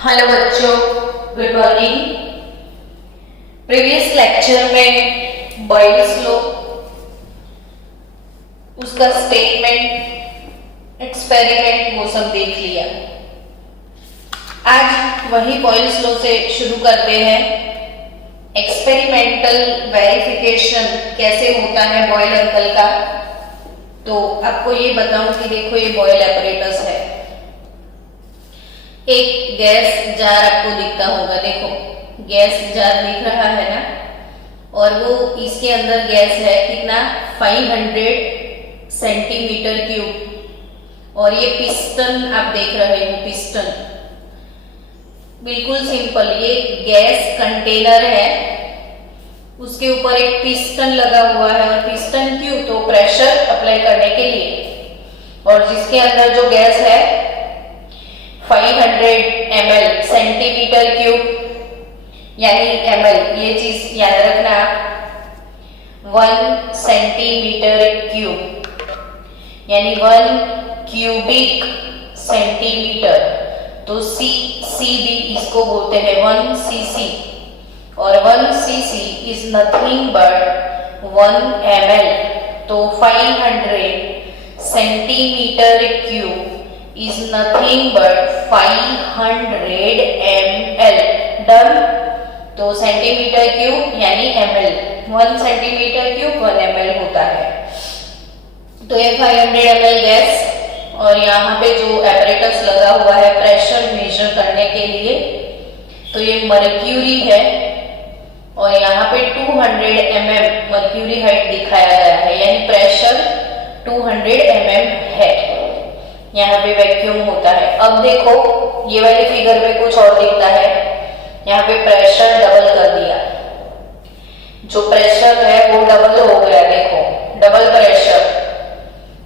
Hello बच्चों, good morning. Previous lecture में Boyle's law, उसका स्टेटमेंट, एक्सपेरिमेंट वो सब देख लिया। आज वही बॉयल्स लॉ से शुरू करते हैं। एक्सपेरिमेंटल वेरिफिकेशन कैसे होता है बॉयल अंकल का। तो आपको ये बताऊं कि देखो ये बॉयल एपरेटस है। एक गैस जार आपको दिखता होगा, देखो गैस जार दिख रहा है ना, और वो इसके अंदर गैस है कितना 500 सेंटीमीटर क्यूब। और ये पिस्टन आप देख रहे हो, पिस्टन बिल्कुल सिंपल, ये गैस कंटेनर है, उसके ऊपर एक पिस्टन लगा हुआ है। और पिस्टन क्यों, तो प्रेशर अप्लाई करने के लिए। और जिसके अंदर जो गैस है 500 ml सेंटीमीटर क्यूब यानी ml, ये चीज याद रखना। 1 सेंटीमीटर क्यूब यानी 1 क्यूबिक सेंटीमीटर। तो CCB इसको बोलते हैं 1 cc। और 1 cc is nothing but 1 ml। तो 500 centimetre cube is nothing but 500 ml। Done. तो सेंटीमीटर क्यूब यानी ml, 1 सेंटीमीटर क्यूब 1 ml होता है। तो ये 500 ml गैस, और यहाँ पे जो एपरेटस लगा हुआ है प्रेशर मेजर करने के लिए, तो ये मर्क्यूरी है। और यहाँ पे 200 mm मर्क्यूरी हाइट दिखाया गया है, यानी प्रेशर 200 mm है। यहाँ पे वैक्यूम होता है। अब देखो ये वाली फिगर में कुछ और दिखता है, यहाँ पे प्रेशर डबल कर दिया। जो प्रेशर है वो डबल हो गया, देखो डबल प्रेशर।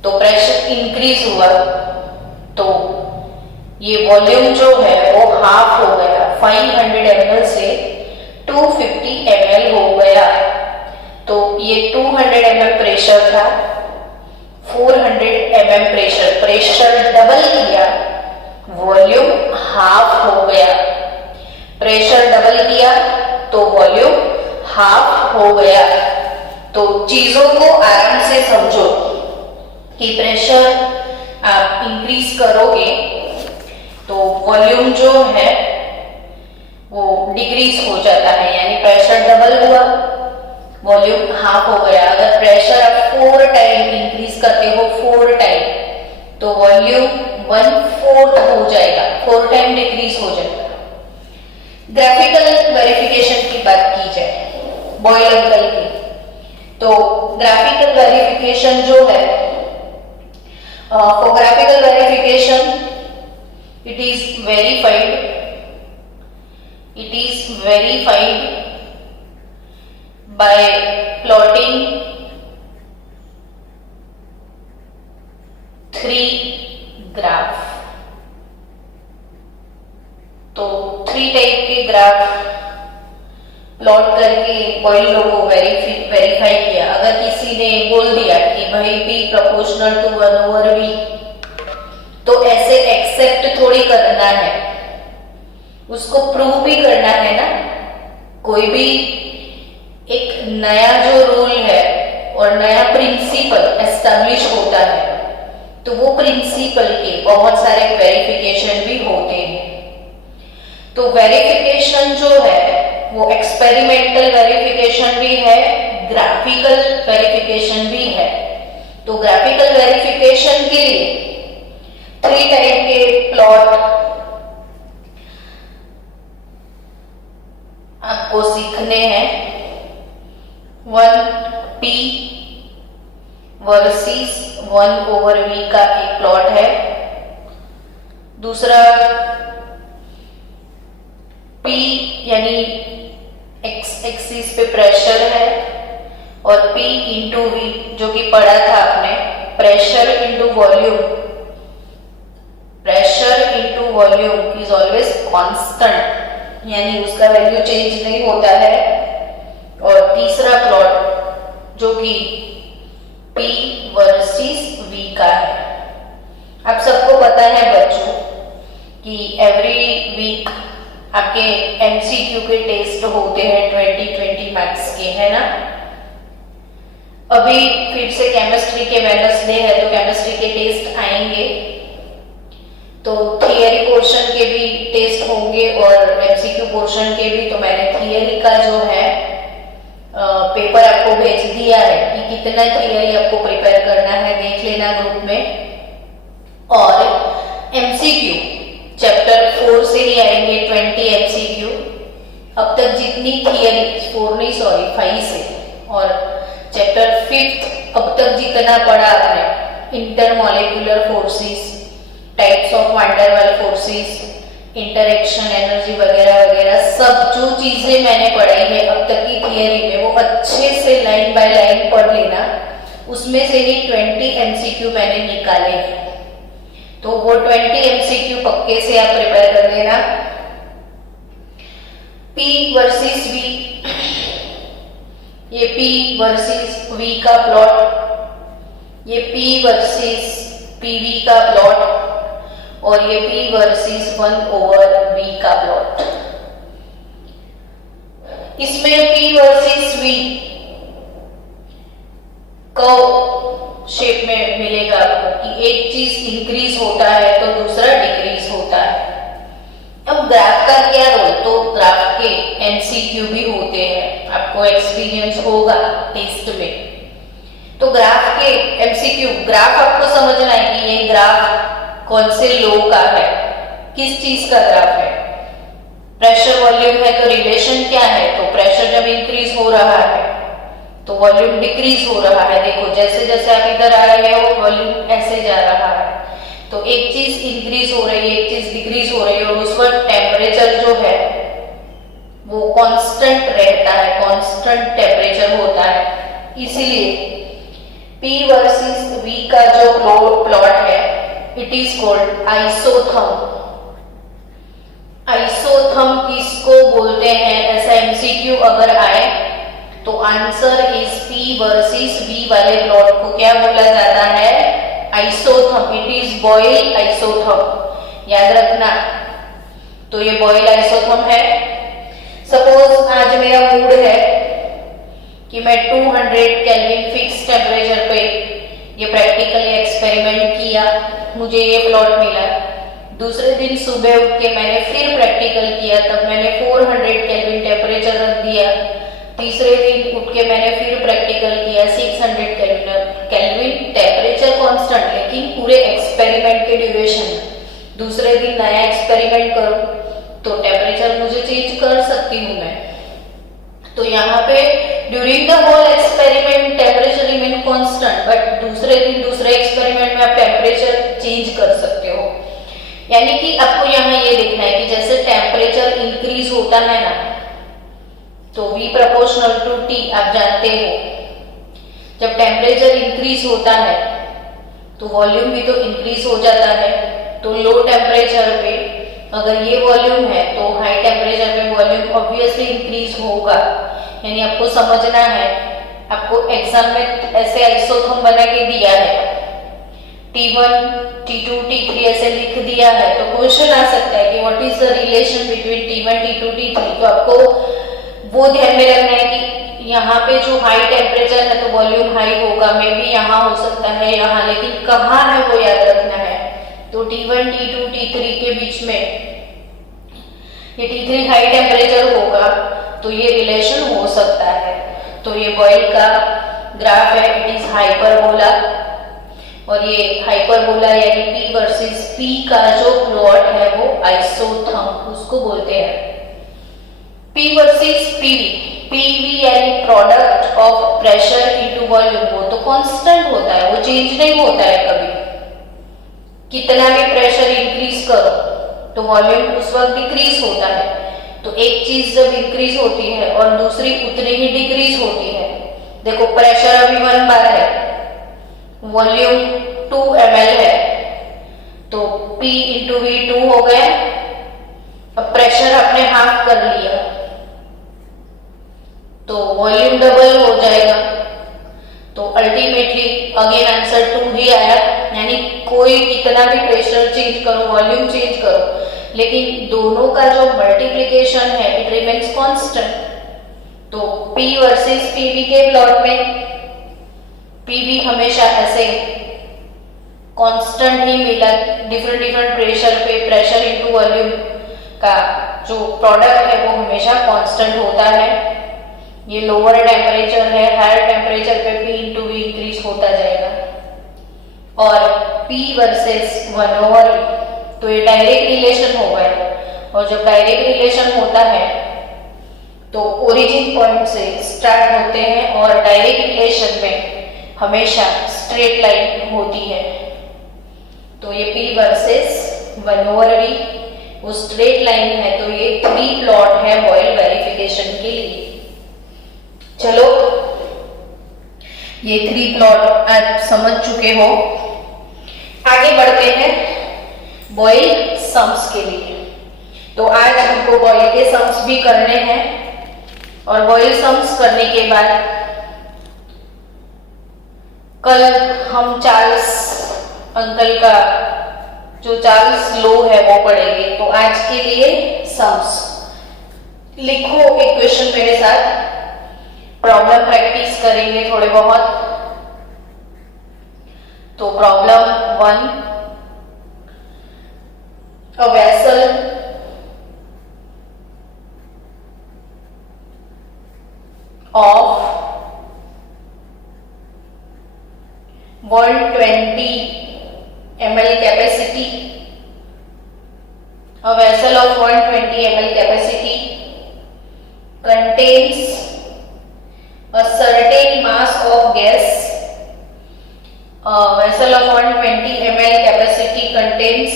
तो प्रेशर इंक्रीज हुआ, तो ये वॉल्यूम जो है वो हाफ हो गया, 500 ml से 250 ml हो गया। तो ये 200 ml प्रेशर था, 400 mm प्रेशर डबल किया, वॉल्यूम हाफ हो गया। प्रेशर डबल किया तो वॉल्यूम हाफ हो गया। तो चीजों को आराम से समझो कि प्रेशर आप इंक्रीज करोगे तो वॉल्यूम जो है वो डिक्रीज हो जाता है, यानी प्रेशर डबल हुआ, वॉल्यूम हाफ हो गया। अगर प्रेशर आप 4 टाइम इंक्रीज करते हो, 4 टाइम, तो वॉल्यूम 1/4 हो जाएगा, 4 टाइम डिक्रीज हो जाएगा। ग्राफिकल वेरिफिकेशन की बात की जाए बॉयल अंकल की, तो ग्राफिकल वेरिफिकेशन जो है, for graphical verification it is verified by plotting 3 graph. तो 3 टाइप के ग्राफ प्लॉट करके बॉयल लॉ को वेरीफाई किया। अगर किसी ने बोल दिया कि भाई P प्रोपोर्शनल टू 1/V, तो ऐसे एक्सेप्ट थोड़ी करना है, उसको प्रूव भी करना है ना। कोई भी एक नया जो रूल है और नया प्रिंसिपल एस्टैब्लिश होता है, तो वो प्रिंसिपल के बहुत सारे वेरिफिकेशन भी होते हैं। तो वेरिफिकेशन जो है वो एक्सपेरिमेंटल वेरिफिकेशन भी है, ग्राफिकल वेरिफिकेशन भी है। तो ग्राफिकल वेरिफिकेशन के लिए 3 टाइप के प्लॉट आपको सीखने हैं। 1P वर्सेस 1/V का एक प्लॉट है। दूसरा P यानी एक्स एक्सिस पे प्रेशर है, और P इंटू V जो कि पढ़ा था आपने, pressure into volume. Pressure into volume is always constant, यानी उसका वैल्यू चेंज नहीं होता है। और तीसरा प्लॉट जो कि P वर्सेस V का है। आप सबको पता है बच्चों कि एवरी वीक आपके एमसीक्यू के टेस्ट होते हैं 20 मार्क्स के, है ना। अभी फिर से केमिस्ट्री के वेडनेसडे है तो केमिस्ट्री के टेस्ट आएंगे, तो थियरी पोर्शन के भी टेस्ट होंगे और एमसीक्यू पोर्शन के भी। तो मैंने थियरी का जो है पेपर आपको भेज दिया है कि कितना थियरी आपको प्रिपेयर करना है, देख लेना ग्रुप में। और एमसीक्यू चैप्टर 4 से ही आएंगे 20 एमसीक्यू। अब तक जितनी थियरी 4 नहीं सॉरी 5 से, और चैप्टर 5 अब तक जितना पढ़ा आपने, intermolecular forces, types of van der वाल फोर्सेस, इंटरेक्शन एनर्जी वगैरह वगैरह, सब जो चीजें मैंने पढ़ाई है अब तक की थियरी में, वो अच्छे से लाइन बाय लाइन पढ़ लेना। उसमें से ही 20 एमसीक्यू मैंने निकाले हैं, तो वो 20 एमसीक्यू पक्के से आप प्रिपेयर कर लेना। P वर्सेस V, ये P वर्सेस V का प्लॉट, ये P वर्सेस PV का प्लॉट, और ये P वर्सेस 1/V का प्लॉट। इसमें P versus V curve shape में मिलेगा आपको कि एक चीज इंक्रीज होता है तो दूसरा डिक्रीज होता है। अब ग्राफ का क्या रोल, तो ग्राफ के एमसीक्यू भी होते हैं, आपको एक्सपीरियंस होगा टेस्ट में। तो ग्राफ के एमसीक्यू, ग्राफ आपको समझना है कि ये ग्राफ कौन से लो का है, किस चीज का ग्राफ है। प्रेशर वॉल्यूम है तो रिलेशन क्या है, तो प्रेशर जब इंक्रीज हो रहा है तो वॉल्यूम डिक्रीज हो रहा है। देखो जैसे जैसे आप इधर आ रहे हो वॉल्यूम ऐसे जा रहा है, तो एक चीज इंक्रीज हो रही है, एक चीज डिक्रीज हो रही है, और उस वक्त टेम्परेचर जो है वो कांस्टेंट रहता है, कांस्टेंट टेम्परेचर होता है। इसीलिए P वर्सेस V का जो प्लॉट है it is called isotherm. Isotherm किसको बोलते हैं, ऐसा एमसीक्यू अगर आए तो answer is P versus V वाले प्लॉट को क्या बोला जाता है, isotherm. It is Boyle isotherm, याद रखना। तो ये बॉयल आइसोथर्म है। सपोज आज मेरा मूड है कि मैं 200 केल्विन फिक्स टेम्परेचर पे ये प्रैक्टिकली एक्सपेरिमेंट किया, मुझे ये प्लॉट मिला। दूसरे दिन सुबह उठ के मैंने फिर प्रैक्टिकल किया, तब मैंने 400 केल्विन टेम्परेचर रख दिया। तीसरे दिन उठ के मैंने फिर प्रैक्टिकल किया 600 केल्विन टेम्परेचर कांस्टेंट, लेकिन पूरे एक्सपेरिमेंट के ड्यूरेशन। दूसरे दिन नया एक्सपेरिमेंट करूं तो टेम्परेचर मुझे चेंज कर सकती हूं मैं। तो यहाँ पे during the whole experiment temperature remain constant, but दूसरे दिन दूसरे एक्सपेरिमेंट में आप टेम्परेचर चेंज कर सकते हो। यानी कि आपको यहाँ ये देखना है कि जैसे टेम्परेचर इंक्रीज होता है ना, तो V प्रोपोर्शनल टू T आप जानते हो। जब टेम्परेचर इंक्रीज होता है तो वॉल्यूम भी तो इंक्रीज हो जाता है। तो लो टेम्परेचर पे अगर ये वॉल्यूम है तो हाई टेम्परेचर पे वॉल्यूम ऑब्वियसली इंक्रीज होगा। यानी आपको समझना है, आपको एग्जाम में ऐसे आइसोथर्म बना के दिया है, T1, T2, T3 ऐसे लिख दिया है, तो क्वेश्चन आ सकता है कि what is the relation between T1, T2, T3। तो आपको वो ध्यान में रखना है कि यहाँ पे जो हाई टेम्परेचर है तो वॉल्यूम हाई होगा, मे भी यहाँ हो सकता है यहाँ, लेकिन कहाँ है वो याद रखना है। तो T1, T2, T3 के बीच में ये T3 हाई टेम्परेचर होगा तो ये रिलेशन हो सकता है। तो ये बॉयल का ग्राफ है, इट इज हाइपरबोला, और ये हाइपरबोला यानी P वर्सेस P का जो प्लॉट है वो आइसोथर्म उसको बोलते हैं। P वर्सेस PV, PV यानी product of pressure into volume, वो तो कांस्टेंट होता है, वो चेंज नहीं होता है कभी। कितना भी प्रेशर इंक्रीज करो तो वॉल्यूम उस वक्त डिक्रीज होता है। तो एक चीज जब इंक्रीज होती है और दूसरी उतनी ही डिक्रीज होती है। देखो प्रेशर अभी 1 बार है, वॉल्यूम 2 ml है, तो P इंटू V 2 हो गया। अब प्रेशर आपने हाफ कर लिया तो वॉल्यूम डबल हो जाएगा, तो अल्टीमेटली अगेन आंसर 2 ही आया। यानी कोई कितना भी प्रेशर चेंज करो, वॉल्यूम चेंज करो, लेकिन दोनों का जो मल्टीप्लिकेशन है इट रिमेन्स कांस्टेंट। तो P वर्सेस PV के प्लॉट में PV हमेशा ऐसे कांस्टेंट ही मिला, डिफरेंट प्रेशर पे प्रेशर इनटू वॉल्यूम का जो प्रोडक्ट है वो हमेशा कांस्टेंट होता है। ये लोअर टेम्परेचर है, हायर टेम्परेचर पे P इंटू V इंक्रीज होता जाएगा। और P वर्सेस 1/V, तो ये डायरेक्ट रिलेशन हो गया। और जब डायरेक्ट रिलेशन होता है तो ओरिजिन पॉइंट से स्टार्ट होते हैं और डायरेक्ट रिलेशन में हमेशा स्ट्रेट लाइन होती है। तो ये P वर्सेस 1/V वो स्ट्रेट लाइन है, तो ये 3 प्लॉट है बॉयल वेरिफिकेशन के लिए। चलो ये 3 प्लॉट आप समझ चुके हो। आगे बढ़ते हैं बॉयल सम्स के लिए। तो आज हमको बॉयल के सम्स भी करने हैं और बॉयल सम्स करने के बाद कल हम चार्ल्स अंकल का जो चार्ल्स लॉ है वो पढ़ेंगे। तो आज के लिए सम्स लिखो इक्वेशन मेरे साथ, प्रॉब्लम प्रैक्टिस करेंगे थोड़े बहुत। तो problem 1, a vessel of 120 ml capacity, a vessel of 120 ml capacity contains a certain mass of gas. A vessel of 120 ml capacity contains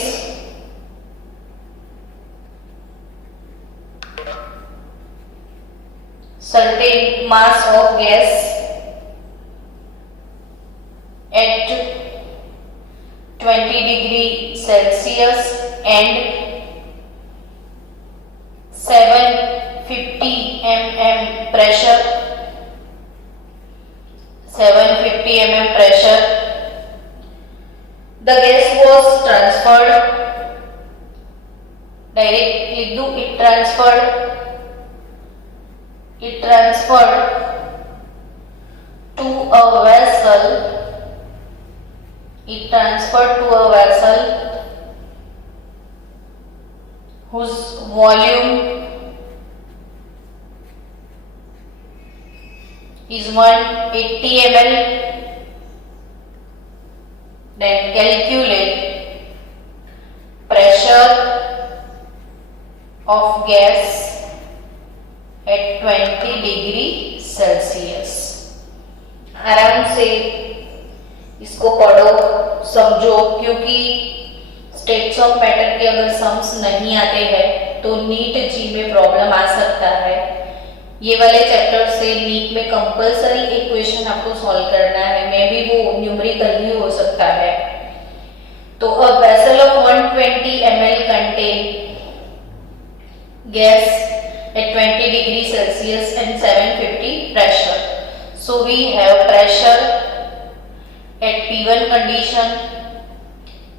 certain mass of gas at 20 degree Celsius and 750 mm pressure. 750 mm pressure. The gas was transferred. Direct लिख दूं, it transferred to a vessel. It transferred to a vessel whose volume is 180 ml. Then calculate pressure of gas at 20 degree Celsius. आराम से इसको पढ़ो, समझो, क्योंकि states of matter के अगर सम्स नहीं आते हैं तो नीट जी में प्रॉब्लम आ सकता है। ये वाले चैप्टर से नीट में कंपलसरी इक्वेशन आपको सॉल्व करना है, मे भी वो न्यूमेरिकल ही हो सकता है। तो a vessel of 120 ml contain gas at 20 degree Celsius and 750 pressure. So we have pressure at P1 condition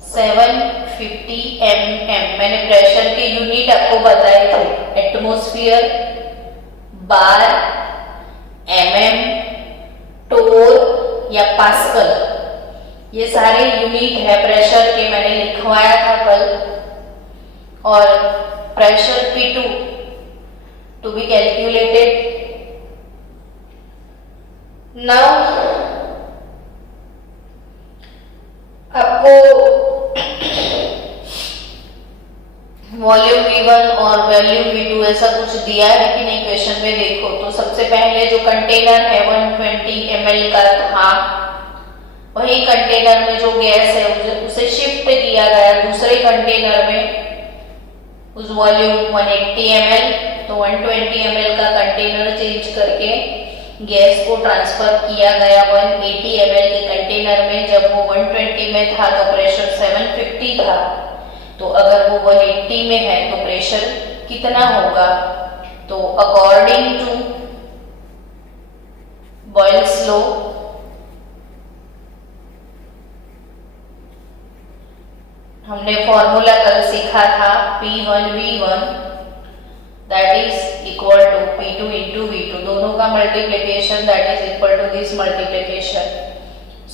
750 mm। मैंने प्रेशर के यूनिट आपको बताए थे, एटमॉस्फेयर, बार, mm, टोर या पास्कल, ये सारे यूनिट है प्रेशर के, मैंने लिखवाया था कल। और pressure P2 to be calculated। Now आपको वॉल्यूम V1 और वॉल्यूम V2 ऐसा कुछ दिया है कि नहीं क्वेश्चन में देखो। तो सबसे पहले जो कंटेनर है 120 ml का था, वही कंटेनर में जो गैस है उसे शिफ्ट किया गया दूसरे कंटेनर में, उस वॉल्यूम 180 ml। तो 120 ml का कंटेनर चेंज करके गैस को ट्रांसफर किया गया 180 ml के कंटेनर में। जब वो 120 में था तो प्रेशर 750 था, तो अगर वो 180 में है तो प्रेशर कितना होगा? तो अकॉर्डिंग टू बॉयल्स लॉ हमने फॉर्मूला कल सीखा था P1V1 that is equal to P2 into V2, दोनों का multiplication that is equal to this multiplication.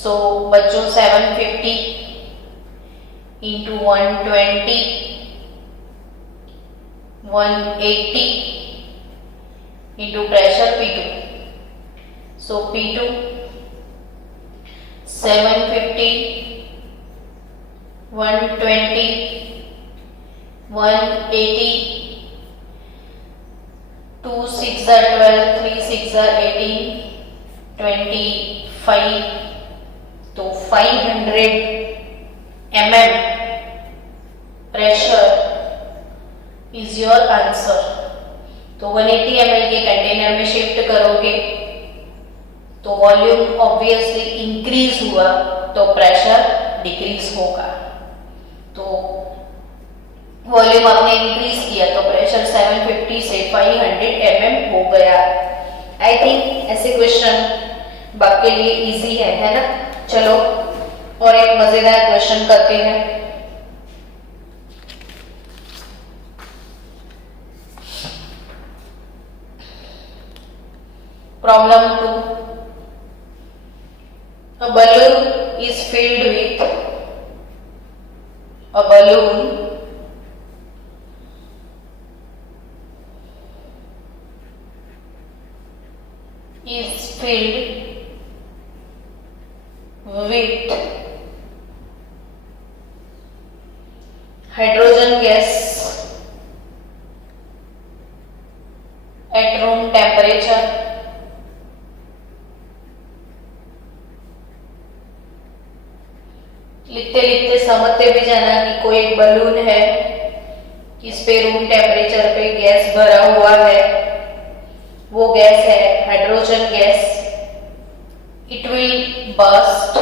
So बच्चों 750 into 120 180 into pressure P2। So P2 750 120 180 2 6 are 12 3 6 are 18 25, तो 500 mm pressure is your answer. तो 180 ml के container में shift करोगे तो volume obviously increase हुआ तो प्रेशर डिक्रीज होगा। तो वॉल्यूम आपने इंक्रीज किया तो प्रेशर 750 से 500 mm हो गया। आई थिंक ऐसे क्वेश्चन आपके लिए इजी है ना। चलो और एक मजेदार क्वेश्चन करते हैं। Problem 2, a balloon is filled with a balloon is filled with hydrogen gas at room temperature। लिखते लिखते समझते भी जाना कि कोई एक बलून है, इस पे रूम टेम्परेचर पे गैस भरा हुआ है, वो गैस है hydrogen gas. It will burst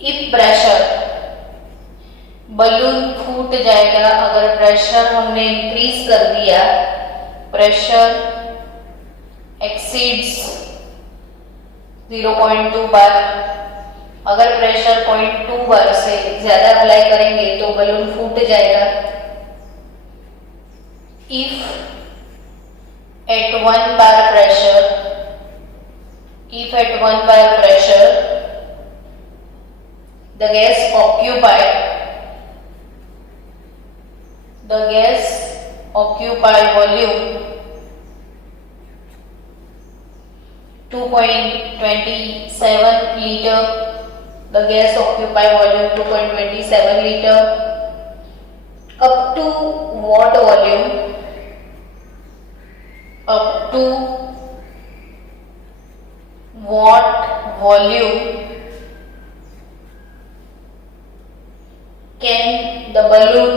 if pressure, balloon फूट जाएगा अगर प्रेशर हमने इंक्रीज कर दिया, प्रेशर एक्सीड्स 0.2 बार। अगर प्रेशर 0.2 बार से ज्यादा अप्लाई करेंगे तो बलून फूट जाएगा। If at 1 bar pressure the gas occupy volume 2.27 liter, the gas occupy volume 2.27 liter up to what volume, up to what volume can the balloon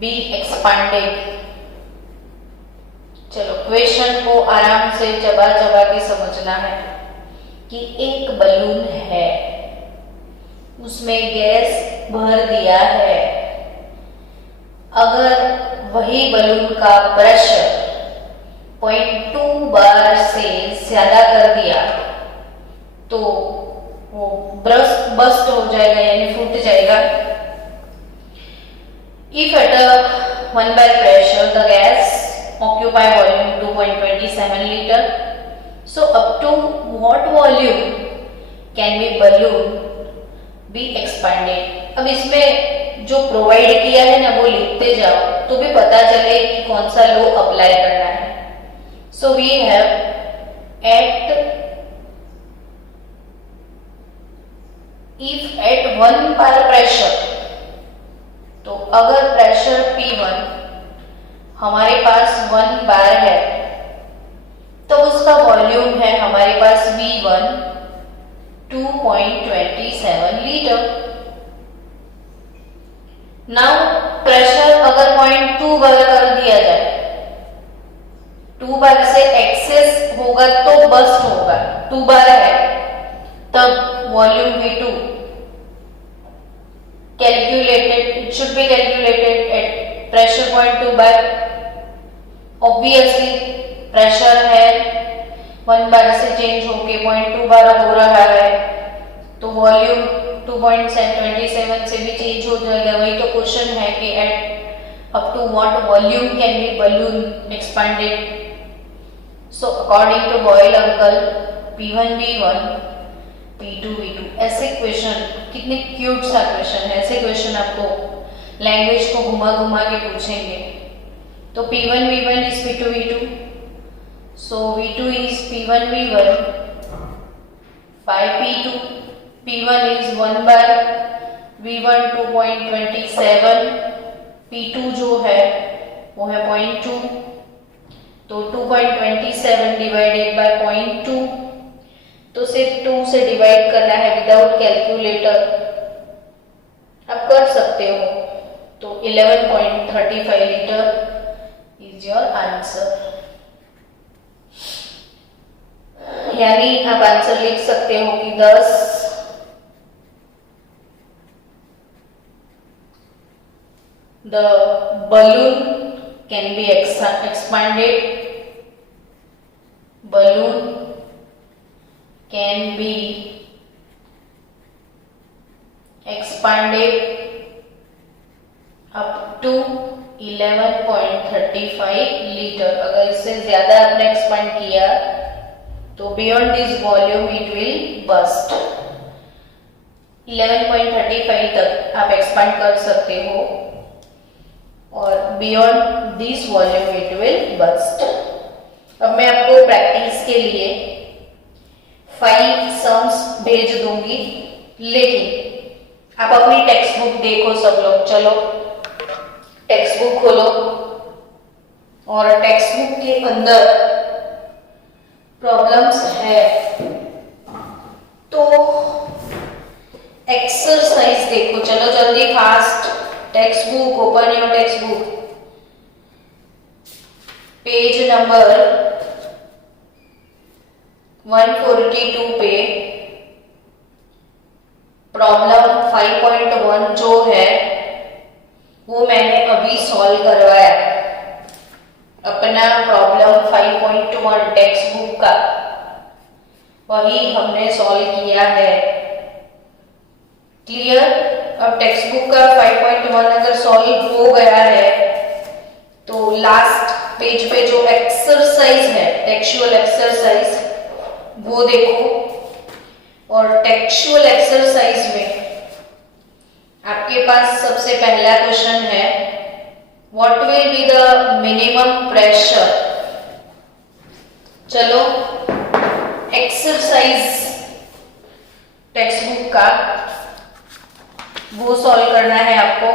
be expanded। चलो question को आराम से चबा चबा के समझना है कि एक बलून है, उसमें गैस भर दिया है। अगर वही बलून का प्रेशर 0.2 बार से ज्यादा कर दिया तो वो बस्ट हो जाएगा यानी फूट जाएगा। If at 1 bar pressure the gas occupy volume 2.27 liter, so up to what volume can be balloon be expanded। अब इसमें जो प्रोवाइड किया है ना वो लिखते जाओ तो भी पता चले कि कौन सा लो अप्लाई करना है। So we have if at 1 bar pressure, तो अगर प्रेशर P1 हमारे पास 1 बार है तो उसका वॉल्यूम है हमारे पास V1 2.27 लीटर। नाउ प्रेशर अगर 0.2 बार कर दिया जाए, 2 बार से एक्सेस होगा तो बस्ट होगा। 2 बार है तब volume V2 calculated, it should be calculated at pressure point 2 bar. Obviously pressure है 1 बार से चेंज होके 0.2 बार हो रहा है, तो वॉल्यूम 2.27 से भी चेंज हो जाएगा। वही तो क्वेश्चन है कि at up to what volume can be balloon expanded. So according to Boyle uncle P1 V1 P2 V2 ऐसे क्वेश्चन, कितने क्यूट सा क्वेश्चन है, ऐसे क्वेश्चन आपको लैंग्वेज को घुमा घुमा के पूछेंगे। तो P1 V1 is P2 V2, so V2 is P1 V1 by P2, P1 is 1 by V1 2.27, P2 जो है वो है 0.2, तो 2.27 डिवाइडेड बाय 0.2, तो सिर्फ 2 से डिवाइड करना है विदाउट कैलकुलेटर, आप कर सकते हो। तो 11.35 लीटर इज योर आंसर। यानी आप आंसर लिख सकते हो कि 10 the balloon can be expanded, balloon can be expanded up to 11.35 litre. अगर इससे ज्यादा आपने एक्सपांड किया तो beyond this volume it will burst. 11.35 तक आप एक्सपांड कर सकते हो और beyond this volume it will burst. अब मैं आपको प्रैक्टिस के लिए 5 सम्स भेज दूंगी, लेकिन आप अपनी टेक्स्ट बुक देखो सब लोग। चलो टेक्स्ट बुक खोलो और टेक्स्ट बुक के अंदर प्रॉब्लम्स है तो एक्सरसाइज देखो। चलो जल्दी fast, text book open your text book, page number 142 पे प्रॉब्लम 5.1 जो है वो मैंने अभी सॉल्व करवाया। अपना प्रॉब्लम 5.1 टेक्स्ट बुक का वही हमने सॉल्व किया है। क्लियर? अब टेक्स्ट बुक का 5.1 अगर सॉल्व हो गया है तो लास्ट पेज पे जो एक्सरसाइज है, टेक्सचुअल एक्सरसाइज, वो देखो। और टेक्सचुअल एक्सरसाइज में आपके पास सबसे पहला क्वेश्चन है, what will be the minimum pressure. चलो एक्सरसाइज टेक्स्ट बुक का वो सॉल्व करना है आपको।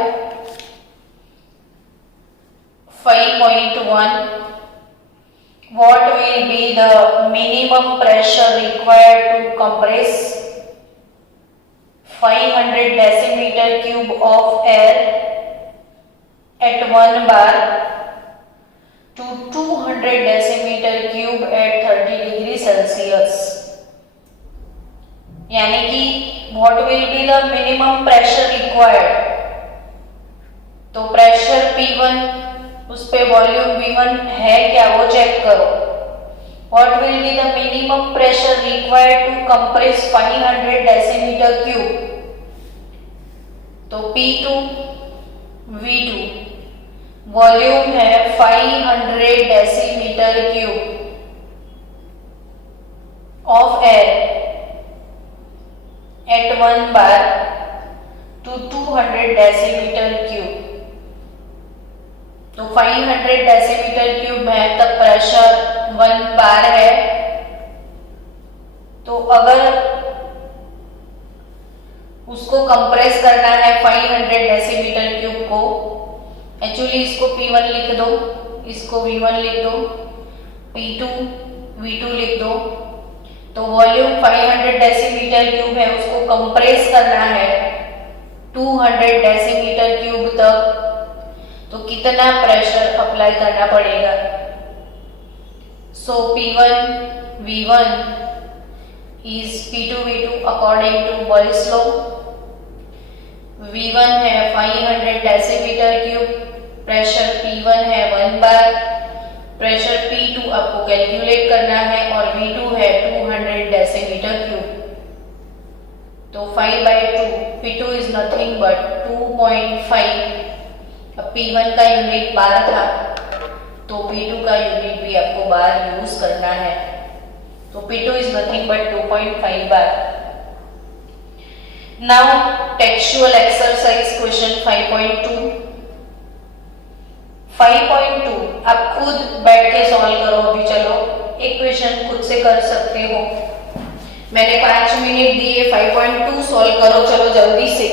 5.1 what will be the minimum pressure required to compress 500 decimeter cube of air at 1 bar to 200 decimeter cube at 30 degree Celsius। यानी कि what will be the minimum pressure required, तो pressure P1 उस पे volume V1 है क्या वो check करो। What will be the minimum pressure required to compress 500 decimeter cube, तो P2 V2 वॉल्यूम है 500 decimeter cube of air at 1 bar to 200 decimeter cube। तो 500 डेसीमीटर क्यूब है तब प्रेशर 1 बार है। तो अगर उसको कंप्रेस करना है 500 डेसीमीटर क्यूब को, एक्चुअली इसको P1 लिख दो, इसको V1 लिख दो, P2 V2 लिख दो। तो वॉल्यूम 500 डेसीमीटर क्यूब है, उसको कंप्रेस करना है 200 डेसीमीटर क्यूब तक, तो कितना प्रेशर अप्लाई करना पड़ेगा। सो P1 V1 is P2 V2 according to Boyle's law, V1 है 500 डेसीमीटर क्यूब, प्रेशर P1 है 1 बार, प्रेशर P2 आपको कैलकुलेट करना है और V2 है 200 डेसीमीटर क्यूब। तो 5/2, P2 इज नथिंग बट 2.5। अब P1 का यूनिट बार था तो P2 का यूनिट भी आपको बार यूज करना है। तो P2 is nothing but 2.5 bar. Now textual exercise question 5.2। 5.2 आप खुद बैठ के सॉल्व करो। अभी चलो एक क्वेश्चन खुद से कर सकते हो। मैंने 5 मिनट दिए, 5.2 सॉल्व करो, चलो जल्दी से।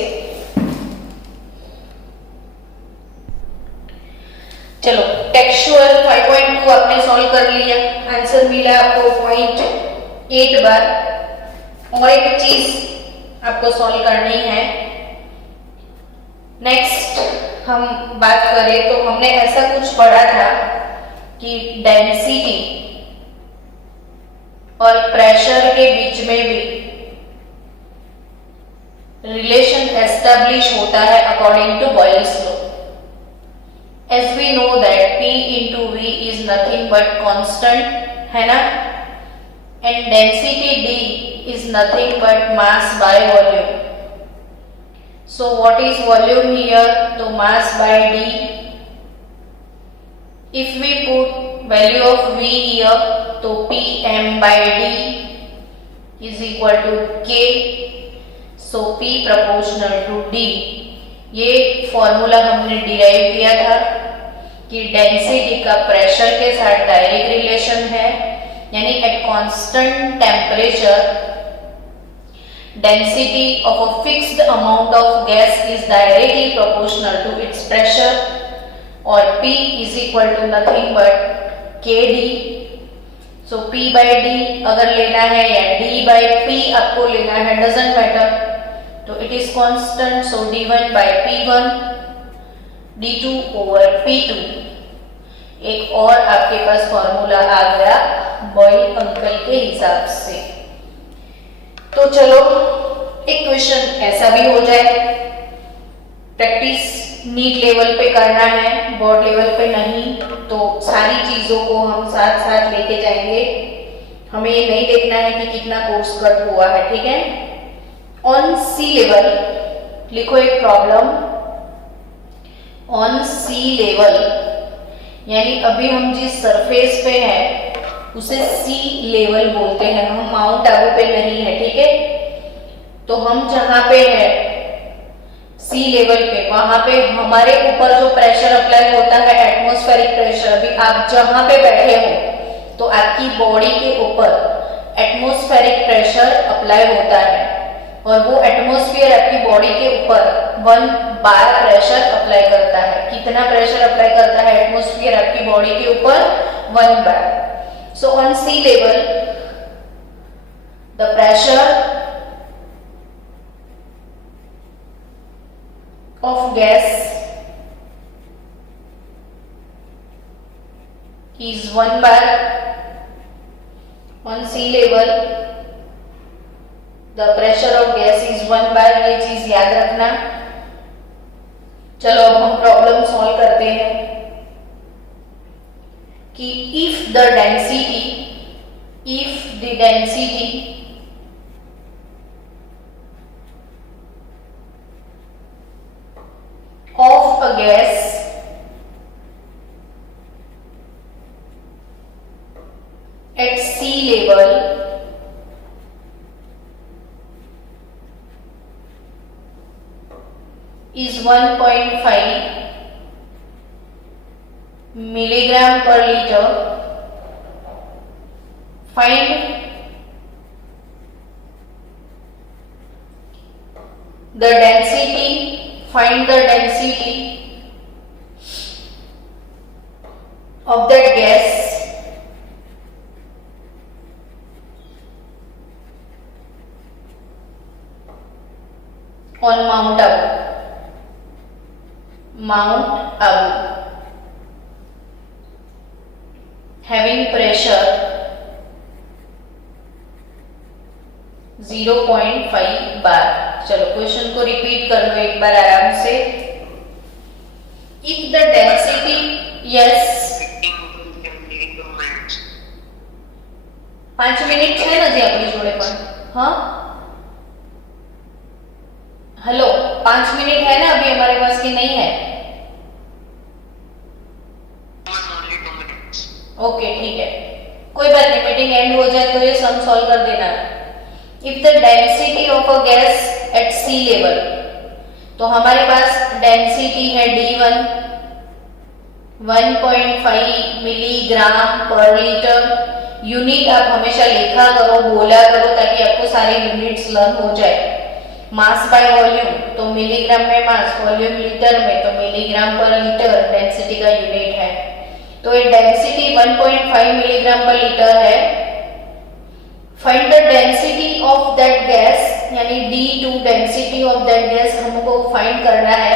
चलो टेक्सचुअल 5.2 आपने सॉल्व कर लिया, आंसर मिला आपको 0.8 बार। और एक चीज आपको सॉल्व करनी है। नेक्स्ट हम बात करें तो हमने ऐसा कुछ पढ़ा था कि डेंसिटी और प्रेशर के बीच में भी रिलेशन एस्टेब्लिश होता है according to Boyle's law. As we know that P into V is nothing but constant, है ना? And density D is nothing but mass by volume. So what is volume here? तो mass by D. If we put value of V here, तो Pm by D is equal to K. So P proportional to D. ये formula हमने derive किया था कि density का pressure के साथ डायरेक्ट रिलेशन है, यानी at constant temperature density of a fixed amount of gas is directly proportional to its pressure, और P is equal to nothing but KD। So P by D अगर लेना है या D बाई P आपको लेना है, डजंट मैटर, तो it is constant. So D1 by P1, D2 over P2। एक और आपके पास फॉर्मूला आ गया बॉयल अंकल के हिसाब से। तो चलो एक क्वेश्चन ऐसा भी हो जाए। प्रैक्टिस नीट लेवल पे करना है, बोर्ड लेवल पे नहीं। तो सारी चीजों को हम साथ साथ लेके जाएंगे। हमें ये नहीं देखना है कि कितना कोर्स कट हुआ है, ठीक है। ऑन सी लेवल लिखो एक प्रॉब्लम। ऑन सी लेवल यानी अभी हम जिस सरफेस पे हैं उसे सी लेवल बोलते हैं, हम माउंट आबू पे नहीं है, ठीक है। तो हम जहां पे है सी लेवल पे, वहां पे हमारे ऊपर जो प्रेशर अप्लाई होता है एटमॉस्फेरिक प्रेशर, अभी आप जहां पे बैठे हो तो आपकी बॉडी के ऊपर एटमॉस्फेरिक प्रेशर अप्लाई होता है, और वो एटमॉस्फेयर आपकी बॉडी के ऊपर 1 बार प्रेशर अप्लाई करता है। कितना प्रेशर अप्लाई करता है एटमॉस्फेयर आपकी बॉडी के ऊपर? 1 bar. So on sea level the pressure of gas is 1 bar on sea level। the pressure of gas is 1 bar, ये चीज याद रखना। चलो अब हम प्रॉब्लम सॉल्व करते हैं कि if the density of a gas at sea level is 1.5 milligram per liter, find the density of that gas on Mount Abu having pressure 0.5 bar। चलो क्वेश्चन को रिपीट कर लो एक बार आराम से। If the density, yes 5 minute છે ને જે આપણી જોડે પણ, हाँ हेलो 5 मिनट है ना अभी हमारे पास की नहीं है? ओके ठीक है, कोई बात नहीं, मीटिंग एंड हो जाए तो ये सम सॉल्व कर देना। If the density of a gas at sea level, तो हमारे पास डेंसिटी है D1 1.5 मिलीग्राम पर लीटर। यूनिट आप हमेशा लिखा करो, बोला करो, ताकि आपको सारे यूनिट्स लर्न हो जाए। मास बाय वॉल्यूम, तो मिलीग्राम में मास, वॉल्यूम लीटर में, तो मिलीग्राम पर लीटर डेंसिटी का यूनिट है। तो ये डेंसिटी 1.5 मिलीग्राम पर लीटर है। Find the density of that gas, यानी D2 density of that gas हमको फाइंड करना है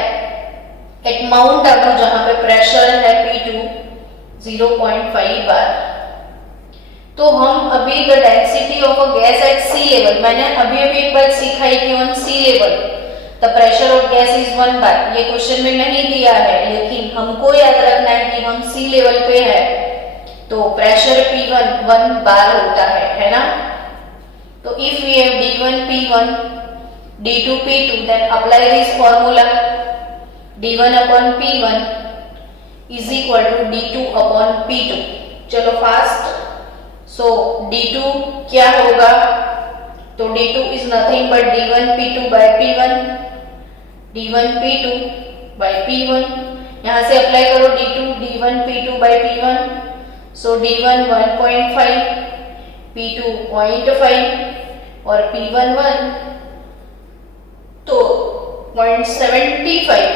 एट माउंट आबू, जहां पे प्रेशर है P2 0.5 बार। तो हम अभी the density of a gas at sea level, मैंने अभी एक बात सिखाई कि on sea level the pressure of gas is 1 bar. ये क्वेश्चन में नहीं दिया है, लेकिन हमको याद रखना है कि हम सी लेवल पे है, तो प्रेशर P1 1 बार होता है ना। तो if we have D1 P1 D2 P2, then apply this formula D1 upon P1 is equal to D2 upon P2। चलो फास्ट, सो D2 क्या होगा, तो D2 is nothing but D1 P2 by P1, D1 P2 by P1। यहां से apply करो D2 D1 P2 by P1, so D1 1.5 P2 0.5 और P1 1, तो 0.75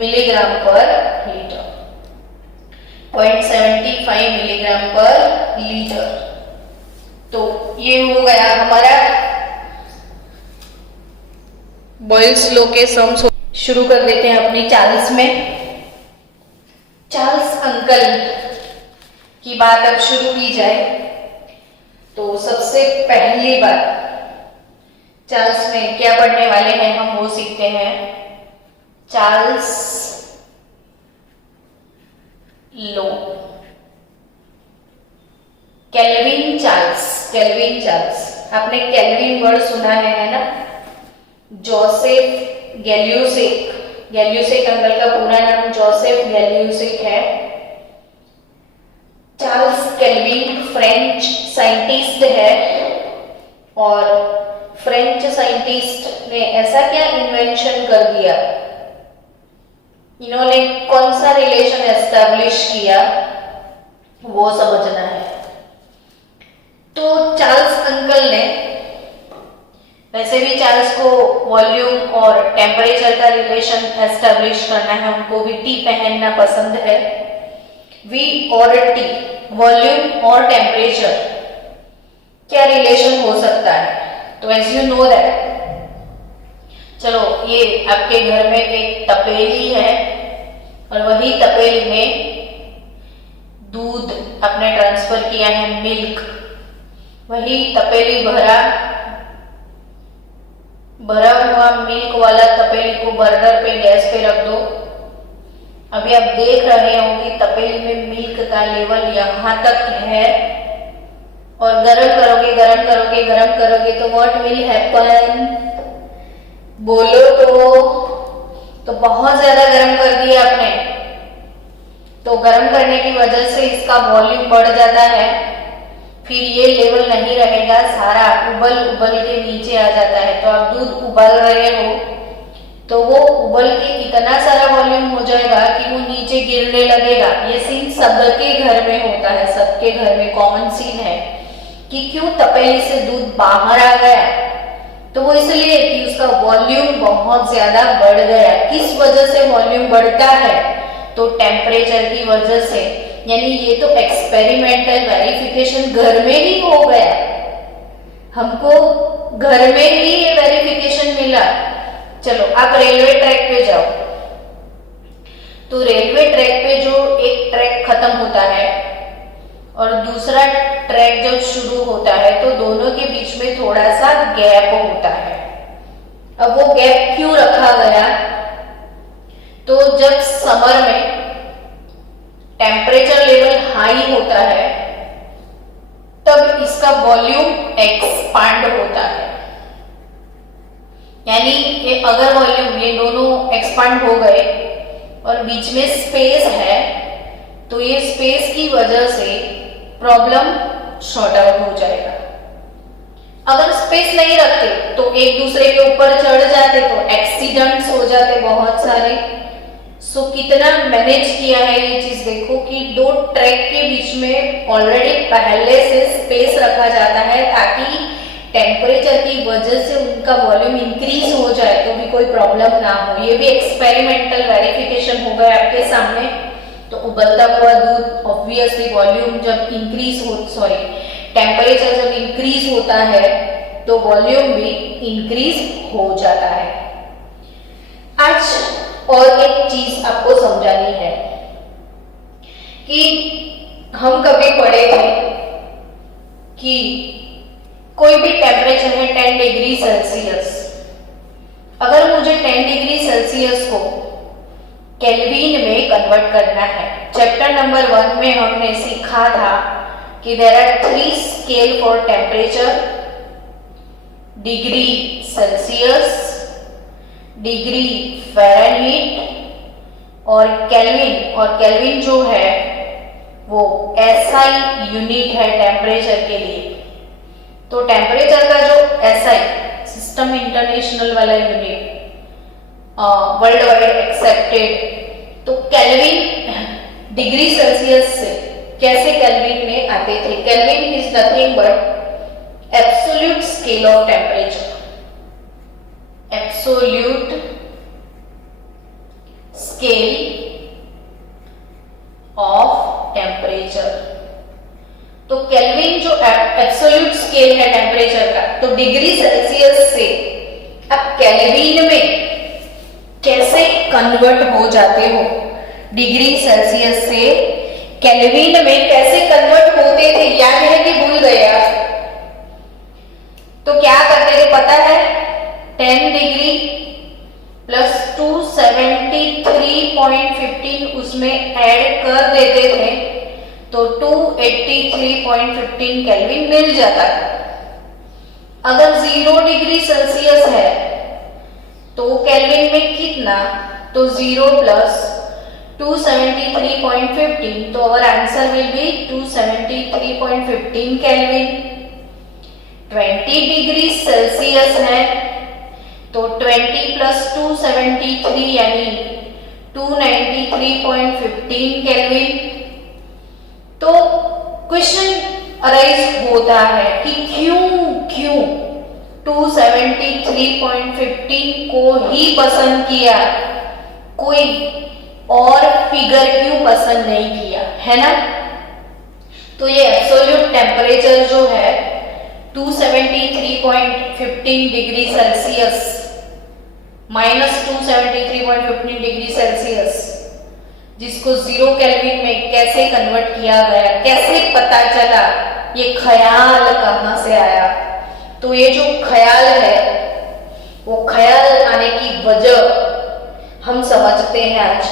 milligram पर लीटर, 0.75 मिलीग्राम पर लीटर। तो ये हो गया हमारा बॉयल्स लॉ के सम्स। शुरू कर देते हैं अपनी चार्ल्स में। चार्ल्स अंकल की बात अब शुरू की जाए तो सबसे पहली बात चार्ल्स में क्या पढ़ने वाले हैं हम, वो सीखते हैं। Charles law, kelvin Charles, kelvin Charles, आपने केल्विन वर्ड सुना है ना। जोसेफ गैल्यूसेक, गैल्यूसेक अंकल का पूरा नाम जोसेफ गैल्यूसेक है। चार्ल्स केल्विन फ्रेंच साइंटिस्ट है, और फ्रेंच साइंटिस्ट ने ऐसा क्या इन्वेंशन कर दिया, इन्होंने कौन सा रिलेशन एस्टैब्लिश किया, वो समझना है। तो चार्ल्स अंकल ने, वैसे भी चार्ल्स को वॉल्यूम और टेम्परेचर का रिलेशन एस्टैब्लिश करना है, उनको भी टी पहनना पसंद है। वी और टी, वॉल्यूम और टेम्परेचर, क्या रिलेशन हो सकता है, तो एज यू नो दैट, चलो ये आपके घर में एक तपेली है और वही तपेली में दूध आपने ट्रांसफर किया है, मिल्क, वही तपेली भरा हुआ मिल्क वाला तपेली को बर्नर पे गैस पे रख दो। अभी आप देख रहे हो कि तपेली में मिल्क का लेवल यहां तक है, और गरम करोगे गरम करोगे गरम करोगे तो व्हाट विल हैपन, बोलो तो बहुत ज्यादा गरम कर दिया आपने। तो गरम करने की वजह से इसका वॉल्यूम बढ़ जाता है, फिर ये लेवल नहीं रहेगा, सारा उबल उबल के नीचे आ जाता है। तो आप दूध उबाल रहे हो तो वो उबल के इतना सारा वॉल्यूम हो जाएगा कि वो नीचे गिरने लगेगा। ये सीन सबके घर में होता है, सबके घर में कॉमन सीन है कि क्यों तपेली से दूध बाहर आ गया, तो वो इसलिए कि उसका वॉल्यूम बहुत ज्यादा बढ़ गया। किस वजह से वॉल्यूम बढ़ता है, तो टेम्परेचर की वजह से। यानी ये तो एक्सपेरिमेंटल वेरिफिकेशन घर में ही हो गया, हमको घर में ही ये वेरिफिकेशन मिला। चलो आप रेलवे ट्रैक पे जाओ, तो रेलवे ट्रैक पे जो एक ट्रैक खत्म होता है और दूसरा ट्रैक जब शुरू होता है तो दोनों के बीच में थोड़ा सा गैप होता है। अब वो गैप क्यों रखा गया? तो जब समर में टेम्परेचर लेवल हाई होता है तब इसका वॉल्यूम एक्सपांड होता है, यानी ये अगर वॉल्यूम ये दोनों एक्सपांड हो गए और बीच में स्पेस है तो ये स्पेस की वजह से प्रॉब्लम शॉर्ट आउट हो जाएगा। अगर स्पेस नहीं रखते तो एक दूसरे के ऊपर चढ़ जाते तो एक्सीडेंट्स हो जाते बहुत सारे। सो कितना मैनेज किया है ये चीज देखो कि दो ट्रैक के बीच में ऑलरेडी पहले से स्पेस रखा जाता है ताकि टेम्परेचर की वजह से उनका वॉल्यूम इंक्रीज हो जाए तो भी कोई प्रॉब्लम ना हो। ये भी एक्सपेरिमेंटल वेरिफिकेशन हो गया आपके सामने। तो उबलता हुआ दूध ऑब्वियसली वॉल्यूम जब इंक्रीज हो टेम्परेचर जब इंक्रीज होता है तो वॉल्यूम भी इंक्रीज हो जाता है। आज और एक चीज आपको समझानी है कि हम कभी पढ़े थे कि कोई भी टेम्परेचर है 10 डिग्री सेल्सियस, अगर मुझे 10 डिग्री सेल्सियस को केल्विन में कन्वर्ट करना है। चैप्टर नंबर 1 में हमने सीखा था कि there are 3 scale for temperature, degree Celsius, degree Fahrenheit और केल्विन। और केल्विन जो है वो SI यूनिट है टेम्परेचर के लिए। तो टेम्परेचर का जो SI सिस्टम इंटरनेशनल वाला यूनिट वर्ल्ड वाइड एक्सेप्टेड, तो केल्विन डिग्री सेल्सियस से कैसे केल्विन में आते थे? Kelvin is nothing but absolute scale of temperature, absolute scale of temperature. तो केल्विन जो एब्सोल्यूट स्केल है टेम्परेचर का, तो डिग्री सेल्सियस से अब केल्विन में कैसे कन्वर्ट हो जाते हो? डिग्री सेल्सियस से केल्विन में कैसे कन्वर्ट होते थे? याद है कि भूल गए आप? तो क्या करते थे पता है? 10 डिग्री प्लस 273.15 उसमें ऐड कर देते थे तो 283.15 केल्विन मिल जाता है। अगर 0 डिग्री सेल्सियस है तो केल्विन में कितना? तो 0 प्लस 273.15, तो our answer will be 273.15 kelvin. 20 degree Celsius है तो 20 प्लस 273 यानी 293.15 केल्विन। तो क्वेश्चन अराइज होता है कि क्यों 273.15 को ही पसंद किया, कोई और फिगर क्यों पसंद नहीं किया, है ना? तो ये एब्सोल्यूट टेम्परेचर जो है 273.15 degree Celsius minus 273.15 degree Celsius, जिसको 0 केल्विन में कैसे कन्वर्ट किया गया, कैसे पता चला, ये ख्याल कहां से आया? तो ये जो ख्याल है वो ख्याल आने की वजह हम समझते हैं आज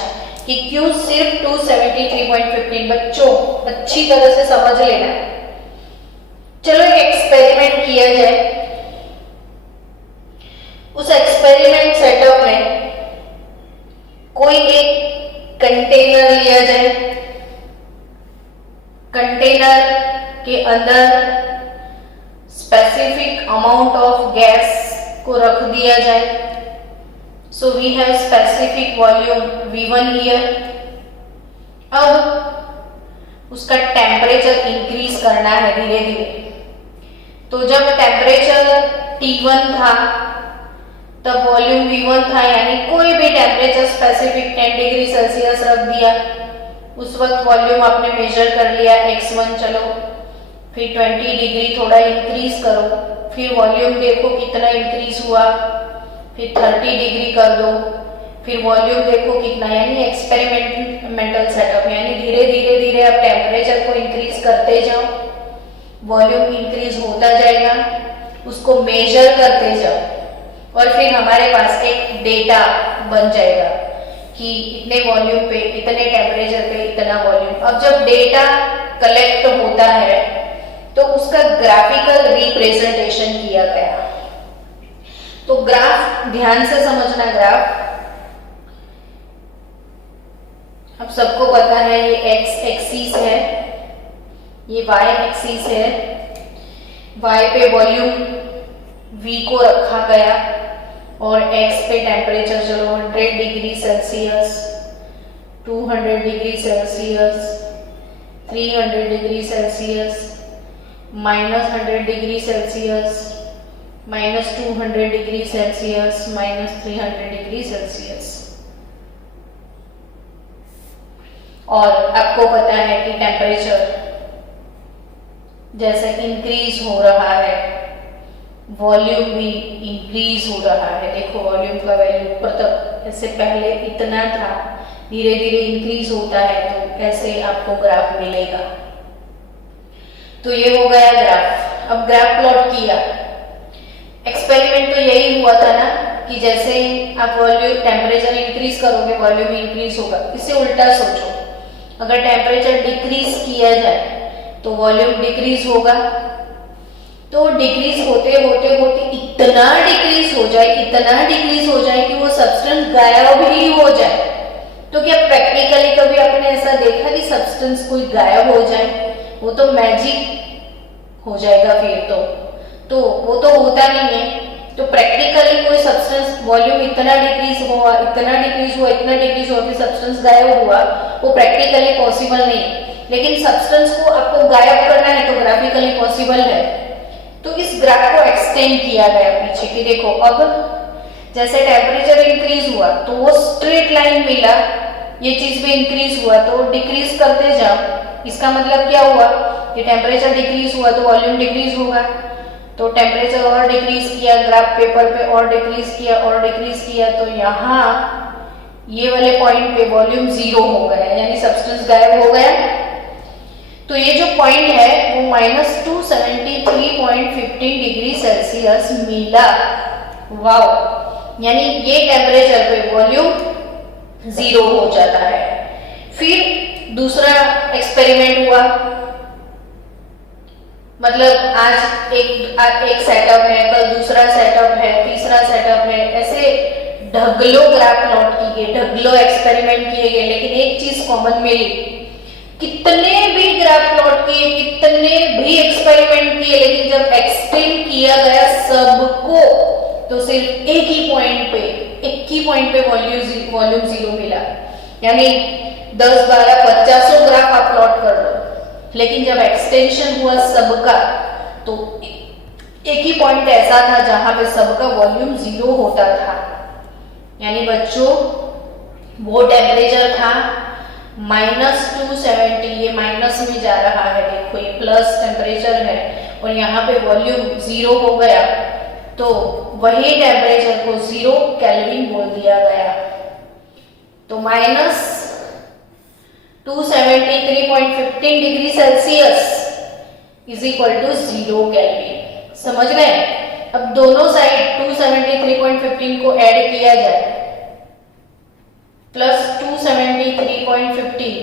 कि क्यों सिर्फ 273.15। बच्चों अच्छी तरह से समझ लेना। चलो एक एक्सपेरिमेंट किया जाए। उस एक्सपेरिमेंट सेटअप में कोई एक कंटेनर लिया जाए, कंटेनर के अंदर स्पेसिफिक अमाउंट ऑफ गैस को रख दिया जाए। So we have specific volume V1 here. अब उसका टेम्परेचर इंक्रीज करना है धीरे धीरे। तो जब टेम्परेचर T1 था तब वॉल्यूम V1 था, यानी कोई भी टेम्परेचर स्पेसिफिक 10 डिग्री सेल्सियस रख दिया। उस वक्त वॉल्यूम आपने मेजर कर लिया x1, चलो फिर 20 डिग्री थोड़ा इंक्रीज करो, फिर वॉल्यूम देखो कितना इंक्रीज हुआ, फिर 30 डिग्री कर दो, फिर वॉल्यूम देखो कितना, यानी एक्सपेरिमेंटल सेटअप, यानी धीरे धीरे धीरे आप टेम्परेचर को इंक्रीज करते जाओ, वॉल्यूम इंक्रीज होता जाएगा, उसको मेजर करते जाओ और फिर हमारे पास एक डेटा बन जाएगा कि इतने वॉल्यूम पे, इतने टेम्परेचर पे इतना वॉल्यूम। अब जब डेटा कलेक्ट होता है तो उसका ग्राफिकल रिप्रेजेंटेशन किया गया। तो ग्राफ ध्यान से समझना, ग्राफ अब सबको पता है ये एक्स एक्सिस है, ये वाई एक्सिस है, वाई पे वॉल्यूम V को रखा गया और x पे टेम्परेचर चलो 100 degree Celsius, 200 degree Celsius, 300 degree Celsius, -100 degree Celsius, -200 degree Celsius, -300 degree Celsius. और आपको पता है कि टेम्परेचर जैसे इंक्रीज हो रहा है, वॉल्यूम भी इंक्रीज हो रहा है। देखो वॉल्यूम का वैल्यू ऊपर तक ऐसे पहले इतना था, धीरे धीरे इंक्रीज होता है, तो ऐसे आपको ग्राफ मिलेगा। तो ये हो गया ग्राफ। अब ग्राफ प्लॉट किया, एक्सपेरिमेंट तो यही हुआ था ना कि जैसे आप वॉल्यूम टेम्परेचर इंक्रीज करोगे वॉल्यूम इंक्रीज होगा। इससे उल्टा सोचो, अगर टेम्परेचर डिक्रीज किया जाए तो वॉल्यूम डिक्रीज होगा, तो डिक्रीज होते होते होते इतना डिक्रीज हो जाए, इतना डिक्रीज हो जाए कि वो सब्सटेंस गायब ही हो जाए। तो क्या प्रैक्टिकली कभी आपने ऐसा देखा कि सब्सटेंस कोई गायब हो जाए? वो तो मैजिक हो जाएगा फिर तो वो तो होता नहीं है। तो प्रैक्टिकली कोई सब्सटेंस वॉल्यूम इतना डिक्रीज हुआ, इतना डिक्रीज हुआ, इतना डिक्रीज हुआ कि सब्सटेंस गायब हुआ, वो प्रैक्टिकली पॉसिबल नहीं है। लेकिन सब्सटेंस को आपको गायब करना है तो ग्राफिकली पॉसिबल है। तो इस ग्राफ को एक्सटेंड किया गया पीछे कि देखो अब जैसे टेम्परेचर इंक्रीज हुआ तो वो स्ट्रेट लाइन मिला, ये चीज भी इंक्रीज हुआ तो डिक्रीज करते जाओ। इसका मतलब क्या हुआ कि टेम्परेचर डिक्रीज हुआ तो वॉल्यूम डिक्रीज होगा। तो टेम्परेचर और डिक्रीज किया, ग्राफ पेपर पे और डिक्रीज किया और डिक्रीज किया, तो यहाँ ये वाले पॉइंट पे वॉल्यूम 0 हो गया, यानी सब्सटेंस गायब हो गया। तो ये जो पॉइंट है वो -273.15 डिग्री सेल्सियस मिला। वाओ, यानी ये टेम्परेचर पे वॉल्यूम 0 हो जाता है। फिर दूसरा एक्सपेरिमेंट हुआ, मतलब आज एक सेटअप है, कल दूसरा सेटअप है, तीसरा सेटअप है, ऐसे ढगलो ग्राफ प्लॉट किए गए, ढगलो एक्सपेरिमेंट किए गए, लेकिन एक चीज कॉमन मिली, कितने भी ग्राफ प्लॉट किए, कितने भी एक्सपेरिमेंट किए, लेकिन जब एक्सटेंड किया गया सबको तो सिर्फ एक ही पॉइंट पे वॉल्यूम 0 मिला। यानी 10, 12, 50 ग्राफ आप प्लॉट कर लो, लेकिन जब एक्सटेंशन हुआ सबका तो एक ही पॉइंट ऐसा था जहां पे सबका वॉल्यूम 0 होता था। यानी बच्चों वो टेम्परेचर था -270, ये माइनस में जा रहा है, देखो ये प्लस टेम्परेचर है और यहाँ पे वॉल्यूम 0 हो गया, तो वही टेम्परेचर को 0 केल्विन बोल दिया गया। तो -273.15 degree Celsius is equal to 0 Kelvin. समझ रहे हैं? अब दोनों साइड 273.15 को ऐड किया जाए प्लस 273.15,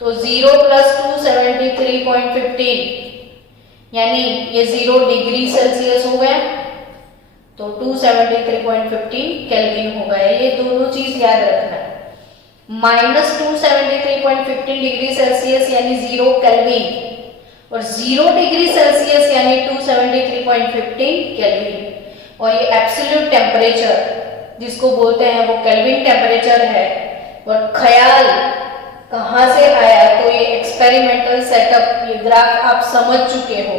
तो 0 प्लस 273.15 यानी ये 0 डिग्री सेल्सियस हो गया, तो 273.15 केल्विन हो गया। ये दोनों चीज याद रखना, -273.15 डिग्री सेल्सियस यानी 0 केल्विन और 0 डिग्री सेल्सियस यानी 273.15 केल्विन। और ये एब्सोल्यूट टेम्परेचर जिसको बोलते हैं वो केल्विन टेम्परेचर है। और ख्याल कहां से आया? तो ये एक्सपेरिमेंटल सेटअप, ये ग्राफ आप समझ चुके हो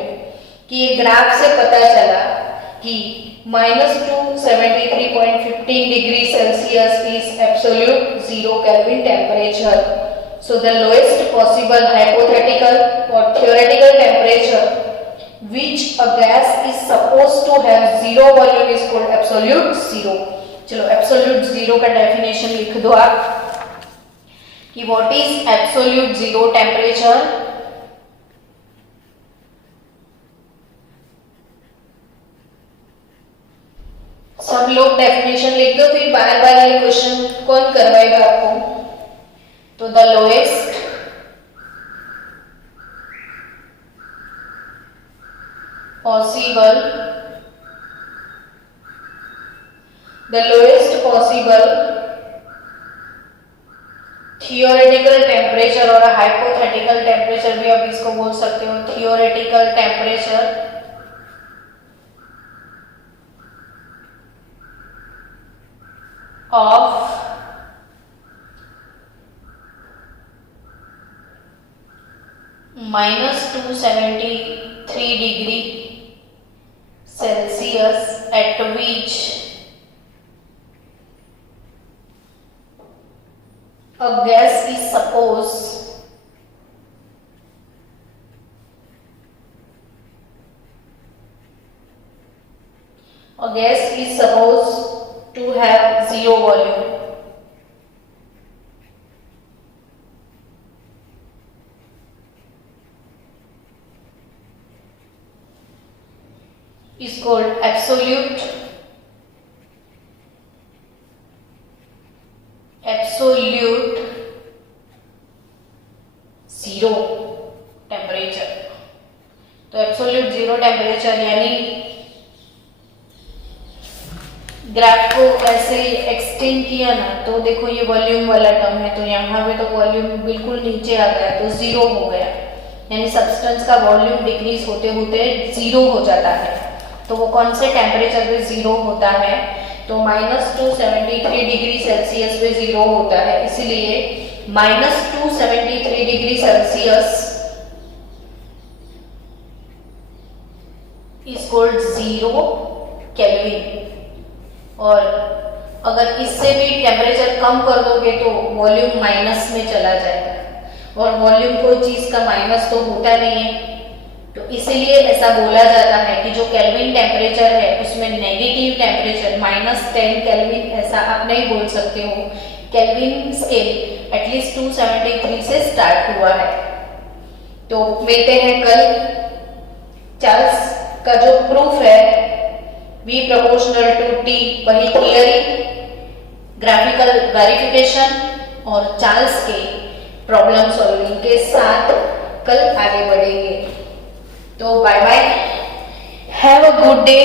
कि ये ग्राफ से पता चला कि -273.15 degree Celsius is absolute 0 kelvin temperature. So the lowest possible hypothetical or theoretical temperature which a gas is supposed to have 0 volume is called absolute 0. चलो एब्सोल्यूट जीरो का डेफिनेशन लिख दो आप कि what is absolute zero temperature. सब लोग definition लिख दो, फिर बार बार ये क्वेश्चन कौन करवाएगा आपको। तो the lowest possible theoretical temperature और हाइपोथेटिकल टेम्परेचर भी आप इसको बोल सकते हो। Theoretical temperature of -273 degree Celsius at which a gas is supposed to have zero volume. Is called absolute zero temperature. तो एब्सोल्यूट जीरो टेम्परेचर यानी ग्राफ को ऐसे एक्सटेंड किया ना, तो देखो ये वॉल्यूम वाला टर्म है, तो यहाँ पे तो वॉल्यूम बिल्कुल नीचे आ गया, तो जीरो हो गया, यानी सब्सटेंस का वॉल्यूम डिक्रीज होते होते जीरो हो जाता है। तो वो कौन से टेम्परेचर पे जीरो होता है, तो -273 डिग्री सेल्सियस पे जीरो होता है। इसलिए -273 degree Celsius is called zero kelvin. और अगर इससे भी टेम्परेचर कम कर दोगे तो वॉल्यूम माइनस में चला जाएगा, और वॉल्यूम कोई चीज का माइनस तो होता नहीं है, तो इसीलिए ऐसा बोला जाता है कि जो केल्विन टेम्परेचर है उसमें नेगेटिव टेम्परेचर -10 केल्विन, ऐसा आप नहीं बोल सकते हो। केल्विन स्केल एटलीस्ट 273 से स्टार्ट हुआ है। तो मिलते हैं कल। चार्ल्स का जो प्रूफ है V प्रोपोर्शनल टू T, वही थियरी, ग्राफिकल वेरिफिकेशन और चार्ल्स के प्रॉब्लम सॉल्विंग के साथ कल आगे बढ़ेंगे। तो bye bye, have a good day.